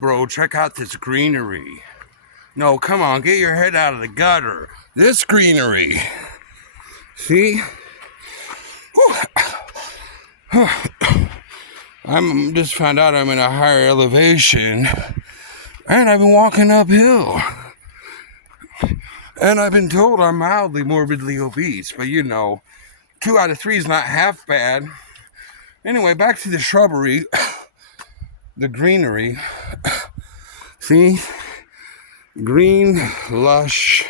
Bro, check out this greenery. No, come on, get your head out of the gutter. This greenery. See? I'm just found out I'm in a higher elevation, and I've been walking uphill. And I've been told I'm mildly morbidly obese, but 2 out of 3 is not half bad. Anyway, back to the shrubbery, the greenery. See? Green, lush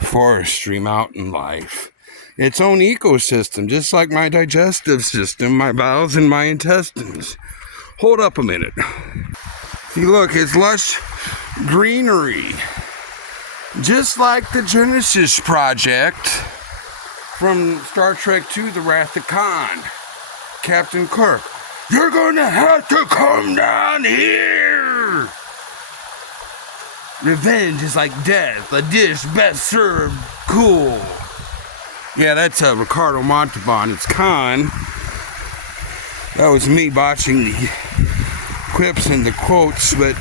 forestry, mountain life. Its own ecosystem, just like my digestive system, my bowels, and my intestines. Hold up a minute. See, look, it's lush greenery. Just like the Genesis project from Star Trek II, The Wrath of Kahn. Captain Kirk, you're gonna have to come down here! Revenge is like death, a dish best served cool. Yeah, that's Ricardo Montalban. It's Kahn. That was me botching the quips and the quotes, but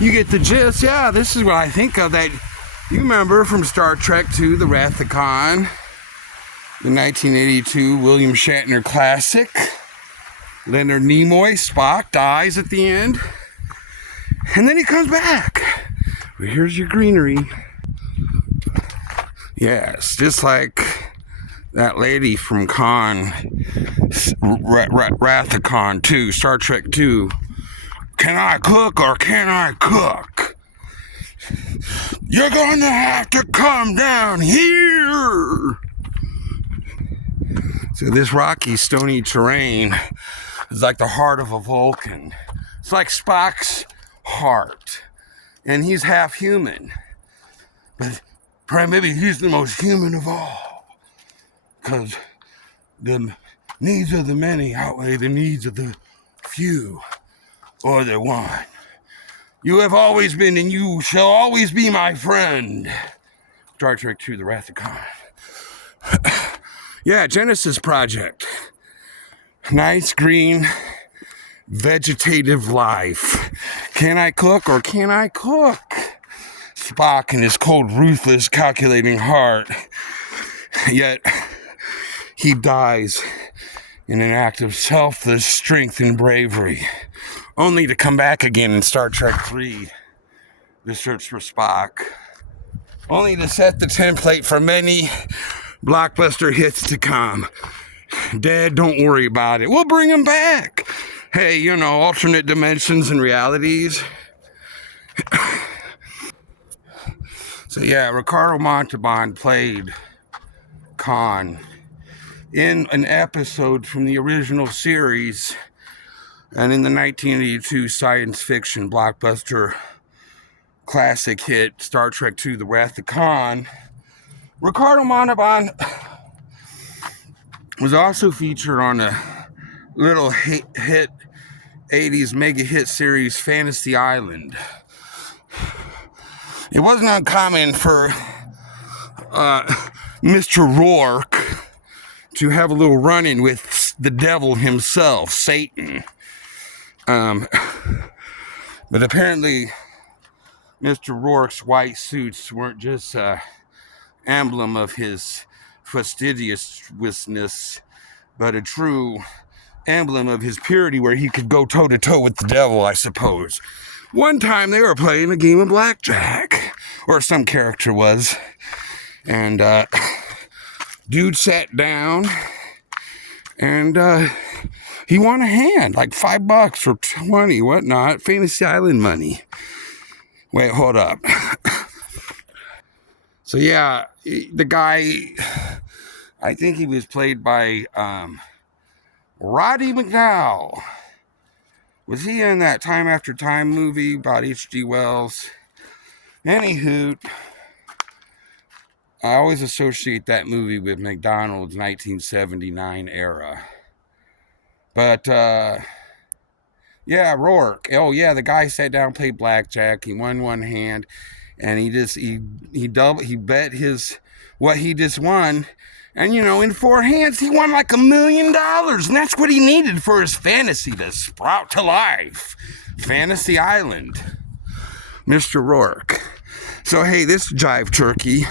you get the gist. Yeah, this is what I think of that. You remember from Star Trek II, The Wrath of Kahn, the 1982 William Shatner classic. Leonard Nimoy, Spock, dies at the end, and then he comes back. Well, here's your greenery. Yes, just like that lady from Kahn, Wrath of Kahn 2, Star Trek 2. Can I cook or can I cook? You're going to have to come down here. So this rocky, stony terrain is like the heart of a Vulcan. It's like Spock's heart. And he's half human. But maybe he's the most human of all. Because the needs of the many outweigh the needs of the few or the one. You have always been and you shall always be my friend. Star Trek II, The Wrath of Kahn. Yeah, Genesis project. Nice green vegetative life. Can I cook or can I cook? Spock and his cold, ruthless, calculating heart. Yet he dies in an act of selfless strength and bravery, only to come back again in Star Trek III, The Search for Spock, only to set the template for many blockbuster hits to come. Dad, don't worry about it. We'll bring him back. Hey, alternate dimensions and realities. So yeah, Ricardo Montalban played Kahn in an episode from the original series and in the 1982 science fiction blockbuster classic hit Star Trek II, The Wrath of Kahn. Ricardo Montalban was also featured on a little hit 80s mega hit series Fantasy Island. It wasn't uncommon for Mr. Rourke to have a little run-in with the devil himself, Satan. But apparently Mr. Rourke's white suits weren't just an emblem of his fastidiousness, but a true emblem of his purity where he could go toe-to-toe with the devil, I suppose. One time they were playing a game of blackjack, or some character was, and dude sat down and he won a hand, like $5 or 20, whatnot, Fantasy Island money. Wait, hold up. So yeah, the guy, I think he was played by Roddy McDowell. Was he in that Time After Time movie about H.G. Wells? Anywho, I always associate that movie with McDonald's 1979 era. But, yeah, Rourke. Oh, yeah, the guy sat down and played blackjack. He won one hand, and he bet what he just won, And, you know, in 4 hands, he won like $1 million. And that's what he needed for his fantasy to sprout to life. Fantasy Island. Mr. Rourke. So, hey, this jive turkey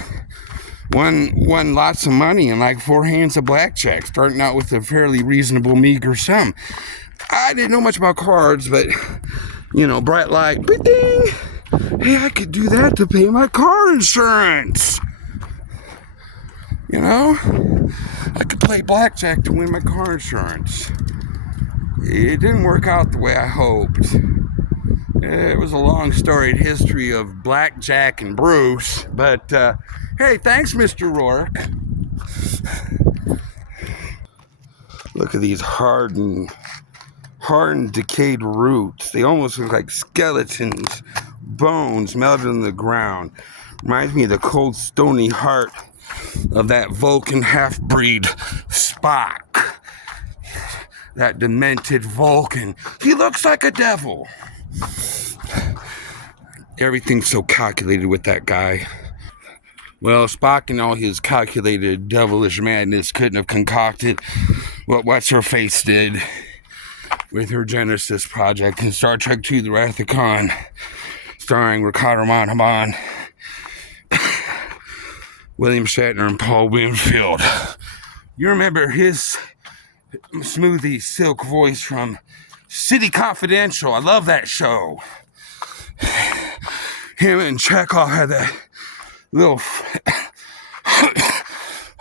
won lots of money in like 4 hands of blackjack, starting out with a fairly reasonable, meager sum. I didn't know much about cards, but, you know, bright light, ding! Hey, I could do that to pay my car insurance. You know, I could play blackjack to win my car insurance. It didn't work out the way I hoped. It was a long storied history of Blackjack and Bruce, but hey, thanks, Mr. Rourke. Look at these hardened, decayed roots. They almost look like skeletons, bones melted in the ground. Reminds me of the cold, stony heart of that Vulcan half-breed Spock. That demented Vulcan. He looks like a devil. Everything's so calculated with that guy. Well, Spock and all his calculated devilish madness couldn't have concocted what What's-Her-Face did with her Genesis project in Star Trek II, The Wrath of Kahn, starring Ricardo Montalban, William Shatner, and Paul Winfield. You remember his smoothie silk voice from City Confidential. I love that show. Him and Chekhov had that little...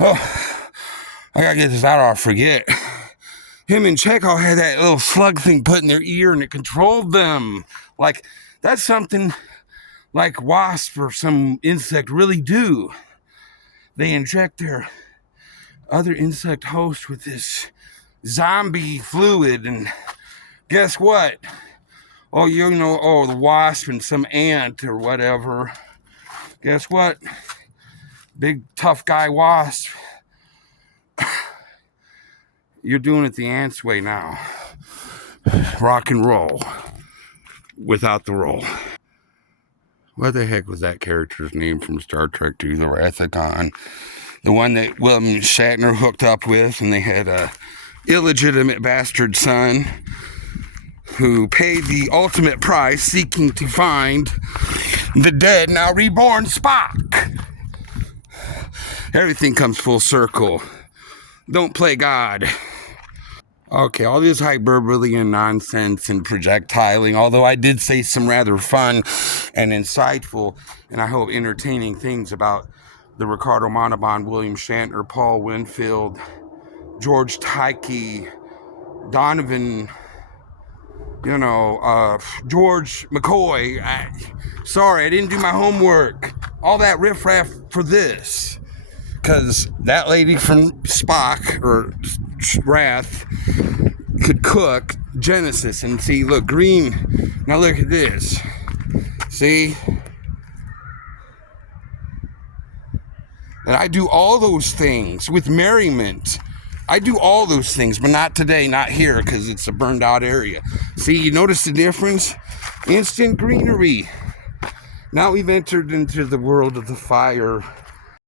oh, I gotta get this out or I'll forget. Him and Chekhov had that little slug thing put in their ear and it controlled them. Like, that's something like wasp or some insect really do. They inject their other insect host with this zombie fluid, and guess what? Oh, you know, oh, the wasp and some ant or whatever. Guess what? Big tough guy wasp. You're doing it the ant's way now. Rock and roll. Without the roll. What the heck was that character's name from Star Trek II, The Wrath of Kahn? The one that William Shatner hooked up with, and they had a illegitimate bastard son who paid the ultimate price seeking to find the dead, now reborn Spock. Everything comes full circle. Don't play God. Okay, all this hyperbole and nonsense and projectiling, although I did say some rather fun and insightful, and I hope entertaining things about the Ricardo Montalban, William Shatner, Paul Winfield, George Takei, Donovan, you know, George McCoy. Sorry, I didn't do my homework. All that riffraff for this. Because that lady from Spock, or Wrath, could cook Genesis. And see, look, green. Now look at this. See? And I do all those things with merriment. I do all those things, but not today, not here, because it's a burned out area. See, you notice the difference? Instant greenery. Now we've entered into the world of the fire